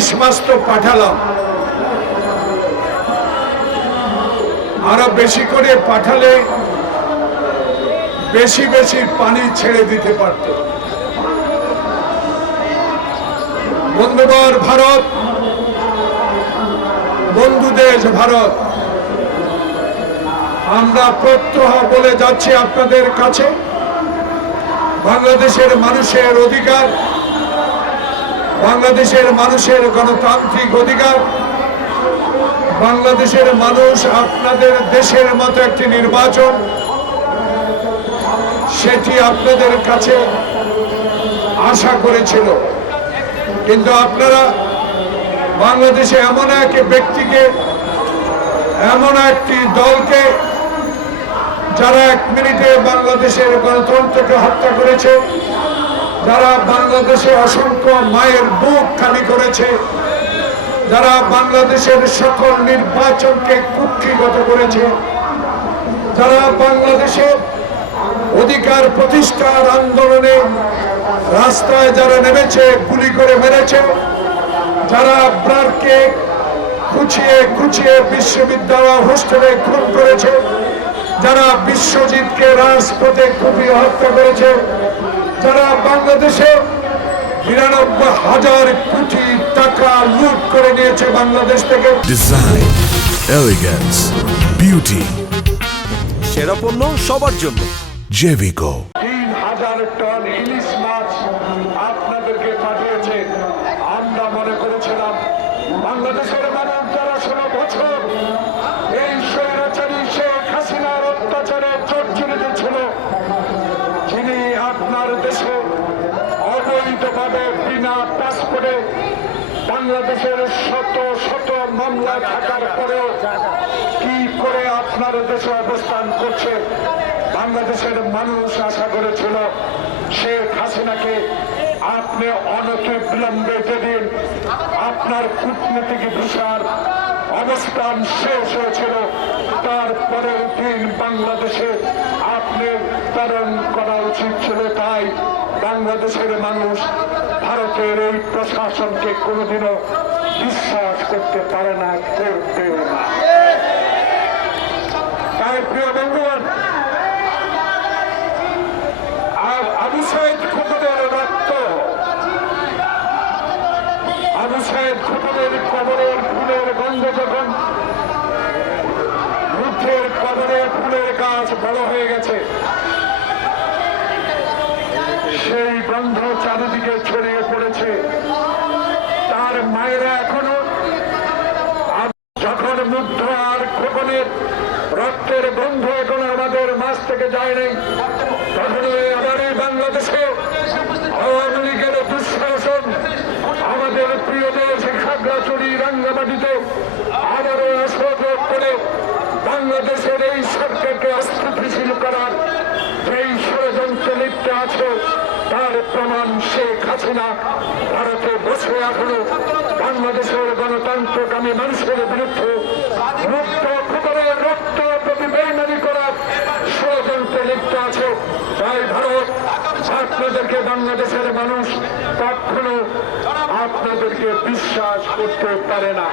ইলিশ মাছ তো পাঠালাম, আরো বেশি করে পাঠালে বেশি বেশি পানি ছেড়ে দিতে পারত। বন্ধুবর ভারত, বন্ধু দেশ ভারত, আমরা প্রত্যহ বলে যাচ্ছি আপনাদের কাছে, বাংলাদেশের মানুষের অধিকার, বাংলাদেশের মানুষের গণতান্ত্রিক অধিকার, বাংলাদেশের মানুষ আপনাদের দেশের মতো একটি নির্বাচন, সেটি আপনাদের কাছে আশা করেছিল। কিন্তু আপনারা বাংলাদেশে এমন এক ব্যক্তিকে, এমন একটি দলকে, যারা 1 মিনিটে বাংলাদেশের গণতন্ত্রকে হত্যা করেছে, যারা বাংলাদেশে অসংখ্য মায়ের বুক খালি করেছে, যারা বাংলাদেশের সকল নির্বাচনকে কুক্ষিগত করেছে, যারা বাংলাদেশের অধিকার প্রতিষ্ঠার আন্দোলনে রাস্তায় যারা নেমেছে, গুলি করে মেরেছে, যারা আপনারকে খুঁচিয়ে খুঁচিয়ে বিশ্ববিদ্যালয় হোস্টেলে খুন করেছে, যারা বিশ্বজিৎকে রাজপথে কুপিয়ে হত্যা করেছে, যারা বাংলাদেশে ৯২,০০০ কোটি টাকা লুট করে নিয়েছে বাংলাদেশ থেকে। ডিজাইন, এলিগেন্স, বিউটি, সেরা পণ্য সবার জন্য জেভিকো। ৩,০০০ টন ইলিশ মাছ আপনাদেরকে পাঠিয়েছে। আমরা মনে করেছিলাম বাংলাদেশের মানুষ যারা ১৬ বছর এই স্বৈরাচারী শেখ হাসিনার অত্যাচারে জর্জরিত ছিল, যিনি আপনার দেশে অবৈধভাবে বিনা পাসপোর্টে বাংলাদেশের শত শত মামলা থাকার পরেও কি করে আপনার দেশে অবস্থান করছে, বাংলাদেশের মানুষ আশা করেছিল শেখ হাসিনাকে আপনি অনতি বিলম্বে যেদিন আপনার কূটনীতিক ভিসার অবস্থান শেষ হয়েছিল, তারপরের দিন বাংলাদেশে আপনি প্রেরণ করা উচিত ছিল। তাই বাংলাদেশের মানুষ ভারতের এই প্রশাসনকে কোনোদিনও বিশ্বাস করতে পারে না, করতেও না। তাই প্রিয় বন্ধুগণ, আবু সাইদ খোকনের রক্ত, আবু সাইদ খোকনের কবরের ফুলের গন্ধ যখন বুদ্ধের কবরের ফুলের গাছ বড় হয়ে গেছে, সেই গন্ধ চারিদিকে ছড়িয়ে পড়েছে। তার মায়েরা এখনো যখন মুগ্ধ আর খোকনের রক্তের গন্ধ এখন আমাদের মাঝ থেকে যায় নাই, তখন আবার এই বাংলাদেশে আওয়ামী লীগের দুঃশাসন আমাদের প্রিয় দেশ খাগড়াছড়ি রাঙ্গামাটিতে আবারও অসহযোগ করে বাংলাদেশের এই সরকারকে অস্থিতিশীল করার যেই ষড়যন্ত্রে লিপ্ত আছে, তার প্রমাণ শেখ হাসিনা ভারতে বসে এখনো বাংলাদেশের গণতন্ত্রকামী মানুষের বিরুদ্ধে মুক্ত খবরের রক্ত প্রতি বেইমানি করার ষড়যন্ত্রে লিপ্ত আছে। তাই ভারত আপনাদেরকে, বাংলাদেশের মানুষ কখনো আপনাদেরকে বিশ্বাস করতে পারে না।